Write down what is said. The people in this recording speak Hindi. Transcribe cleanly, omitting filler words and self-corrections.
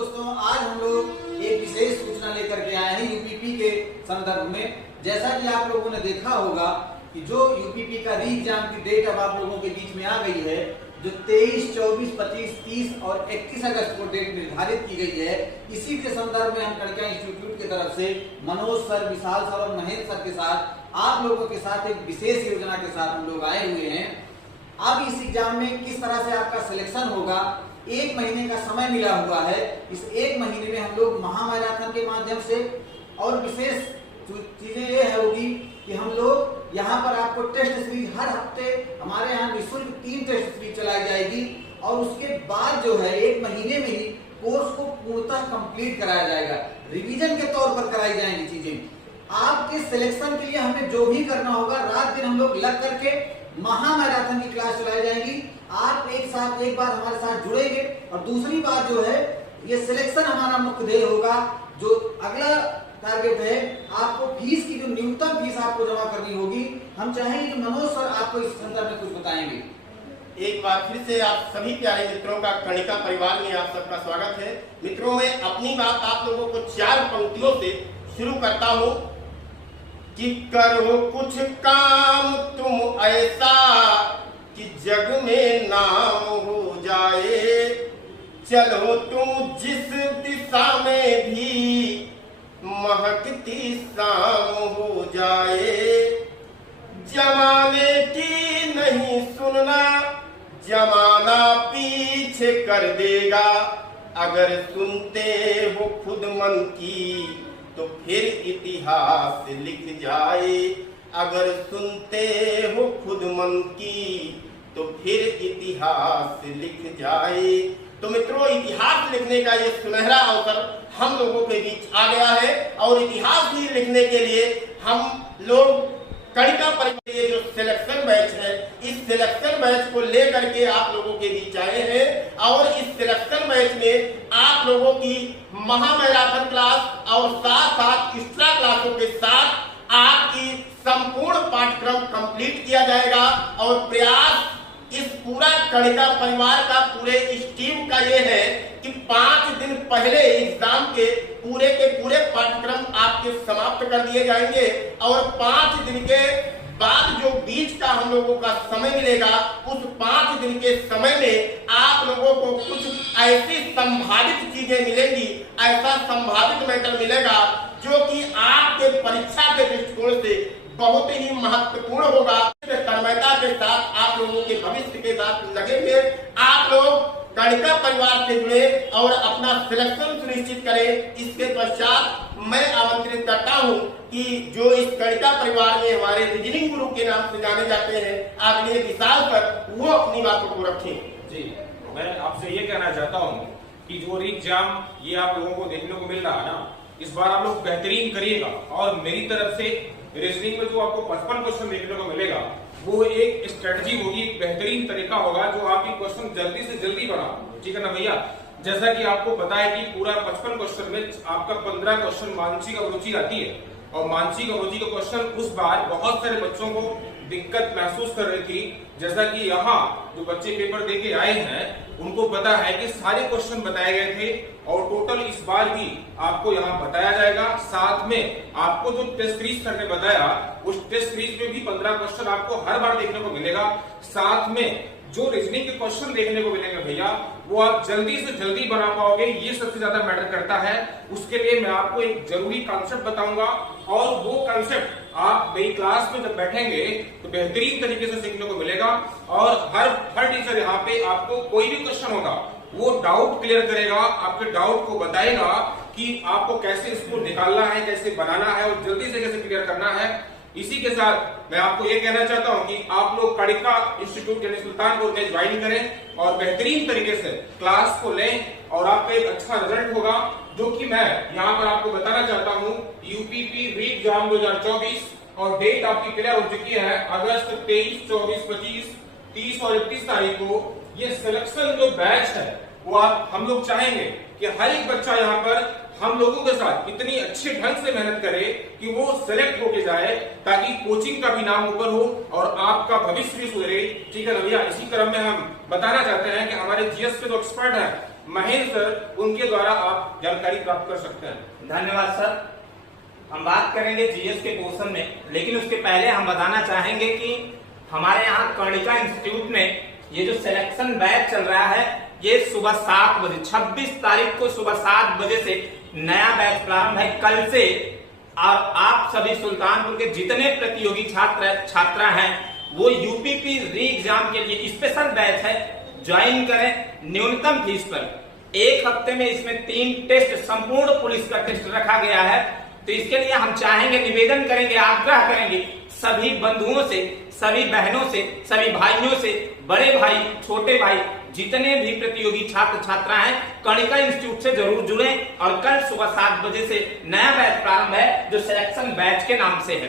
दोस्तों, आज हम लोग एक विशेष सूचना लेकर के आए हैं यूपीपी के संदर्भ में। जैसा कि आप लोगों ने देखा होगा कि जो यूपीपी का री एग्जाम की डेट अब आप लोगों के बीच में आ गई है, जो 23, 24, 25, 30 और 31 अगस्त को डेट निर्धारित की गई है, इसी के संदर्भ में हम कड़का इंस्टीट्यूट की तरफ से मनोज सर, विशाल सर और महेंद्र सर के साथ आप लोगों के साथ एक विशेष योजना के साथ हम लोग आए हुए हैं। अब इस एग्जाम में किस तरह से आपका सिलेक्शन होगा, एक महीने का समय मिला हुआ है। इस एक महीने में हम लोग महामैराथन के माध्यम से और विशेष चीजें ये होगी कि हम लोग यहाँ पर आपको टेस्ट सीरीज हर हफ्ते हमारे यहाँ निःशुल्क 3 टेस्ट सीरीज चलाई जाएगी और उसके बाद जो है एक महीने में ही कोर्स को पूर्णतः कंप्लीट कराया जाएगा। रिवीजन के तौर पर कराई जाएंगी चीजें। आपके सिलेक्शन के लिए हमें जो भी करना होगा, रात दिन हम लोग लग करके महामैराथन की क्लास चलाई जाएगी। आप एक बार हमारे साथ जुड़ेंगे और दूसरी बात जो है, ये सिलेक्शन हमारा मुख्य ध्येय होगा। जो अगला टारगेट है, आपको फीस की जो न्यूनतम फीस आपको जमा करनी होगी। हम चाहेंगे कि मनोज सर आपको इस संदर्भ में कुछ बताएंगे। एक बार फिर से आप सभी प्यारे मित्रों का कणिका परिवार में आप सबका स्वागत है। मित्रों, मैं अपनी बात आप लोगों को 4 पंक्तियों से शुरू करता हूँ कि करो कुछ काम तुम ऐसा कि जग में नाम हो जाए, चलो तुम जिस दिशा में भी महकती शाम हो जाए। जमाने की नहीं सुनना, जमाना पीछे कर देगा, अगर सुनते हो खुद मन की तो फिर इतिहास लिख जाए। अगर सुनते हो खुद मन की तो फिर इतिहास लिख जाए। तो मित्रों, इतिहास लिखने का ये सुनहरा अवसर हम लोगों के बीच आ गया है और इतिहास भी लिखने के लिए हम लोग कणिका परिवार के जो सिलेक्शन बैच है, इस सिलेक्शन बैच को लेकर के आप लोगों के बीच आए हैं और इस सिलेक्शन बैच में आप लोगों की महामैराथन क्लास और साथ साथ एक्स्ट्रा क्लासों के साथ आपकी संपूर्ण पाठ्यक्रम कंप्लीट किया जाएगा। और प्रयास इस पूरा कणिका परिवार का, पूरे इस टीम का ये है कि 5 दिन पहले एग्जाम के पूरे पाठ्यक्रम आपके समाप्त कर दिए जाएंगे और 5 दिन के बाद जो बीच का हम लोगों का समय मिलेगा, उस 5 दिन के समय में आप लोगों को कुछ ऐसी संभावित चीजें मिलेंगी, ऐसा संभावित मैटर मिलेगा जो कि आपके परीक्षा के दृष्टिकोण से बहुत ही महत्वपूर्ण होगा। तन्मयता के साथ आप लोगों के भविष्य के साथ लगेंगे। आप लोग कणिका परिवार से जुड़े और अपना सिलेक्शन सुनिश्चित करें। इसके पश्चात मैं आमंत्रित करता हूं कि जो इस कणिका परिवार में हमारे रीजनिंग गुरु के नाम से जाने जाते हैं, आदरणीय विशाल पर वो अपनी बातों को रखें। जी, मैं आपसे ये कहना चाहता हूँ कि जो री एग्जाम ये आप लोगों को देखने को मिल रहा है ना, इस बार आप लोग बेहतरीन करिएगा और मेरी तरफ से रीजनिंग में जो आपको 55 क्वेश्चन देखने को मिलेगा, वो एक स्ट्रेटजी होगी, एक बेहतरीन तरीका होगा जो आपकी क्वेश्चन जल्दी से जल्दी बना। ठीक है ना भैया? जैसा कि आपको पता है कि पूरा 55 क्वेश्चन में आपका 15 क्वेश्चन मानसिक अभिरुचि आती है और मानसिक अभिरुचि का क्वेश्चन उस बार बहुत सारे बच्चों को दिक्कत महसूस कर रही थी। जैसा कि यहाँ जो बच्चे पेपर देके आए हैं उनको पता है कि सारे क्वेश्चन बताए गए थे और टोटल इस बार भी आपको यहाँ बताया जाएगा। साथ में आपको जो टेस्ट सीरीज सर ने बताया, उस टेस्ट सीरीज में भी 15 क्वेश्चन आपको हर बार देखने को मिलेगा। साथ में जो रीजनिंग के क्वेश्चन देखने को मिलेंगे भैया, वो आप जल्दी से जल्दी बना पाओगे, ये सबसे ज्यादा मैटर करता है। उसके लिए मैं आपको एक जरूरी कॉन्सेप्ट बताऊंगा और वो कॉन्सेप्ट आप मेरी क्लास में जब बैठेंगे तो बेहतरीन तरीके से सीखने को मिलेगा। और हर टीचर यहाँ पे आपको कोई भी क्वेश्चन होगा वो डाउट क्लियर करेगा, आपके डाउट को बताएगा कि आपको कैसे इसको निकालना है, कैसे बनाना है और जल्दी से कैसे क्लियर करना है। इसी के साथ मैं आपको ये कहना चाहता हूं कि आप लोग कणिका इंस्टीट्यूट यानी सुल्तानपुर में ज्वाइन करें और बेहतरीन तरीके से क्लास को लें और आपका एक अच्छा रिजल्ट होगा, जो कि मैं यहाँ पर आपको बताना चाहता हूँ। यूपीपी री एग्जाम 2024 और डेट आपकी क्लियर हो चुकी है अगस्त 23, 24, 25, 30 और 31 तारीख को। ये सिलेक्शन जो बैच है वो हम लोग चाहेंगे कि हर एक बच्चा यहाँ पर हम लोगों के साथ इतनी अच्छे ढंग से मेहनत करे कि वो सिलेक्ट होके जाए, ताकि कोचिंग का भी नाम ऊपर हो और आपका भविष्य भी सुधरे। ठीक है ना भैया? इसी क्रम में हम बताना चाहते हैं कि हमारे जीएस के जो एक्सपर्ट हैं महेंद्र सर, उनके द्वारा आप जानकारी प्राप्त कर सकते हैं। धन्यवाद सर। हम बात करेंगे जीएस के पोर्शन में, लेकिन उसके पहले हम बताना चाहेंगे कि हमारे यहाँ कर्णिका इंस्टीट्यूट में ये जो सिलेक्शन बैच चल रहा है, ये सुबह 7 बजे 26 तारीख को सुबह 7 बजे से नया बैच प्रारंभ है, कल से। और आप सभी सुल्तानपुर के जितने प्रतियोगी छात्रा हैं वो यूपीपी री एग्जाम के लिए स्पेशल बैच है, ज्वाइन करें न्यूनतम फीस पर। एक हफ्ते में इसमें 3 टेस्ट, संपूर्ण पुलिस का टेस्ट रखा गया है। तो इसके लिए हम चाहेंगे, निवेदन करेंगे, आग्रह करेंगे सभी बंधुओं से, सभी बहनों से, सभी भाइयों से, बड़े भाई, छोटे भाई, जितने भी प्रतियोगी छात्र छात्रा हैं, कर्णिका इंस्टीट्यूट से जरूर जुड़ें। और कल सुबह 7 बजे से नया बैच प्रारंभ है जो सिलेक्शन बैच के नाम से है।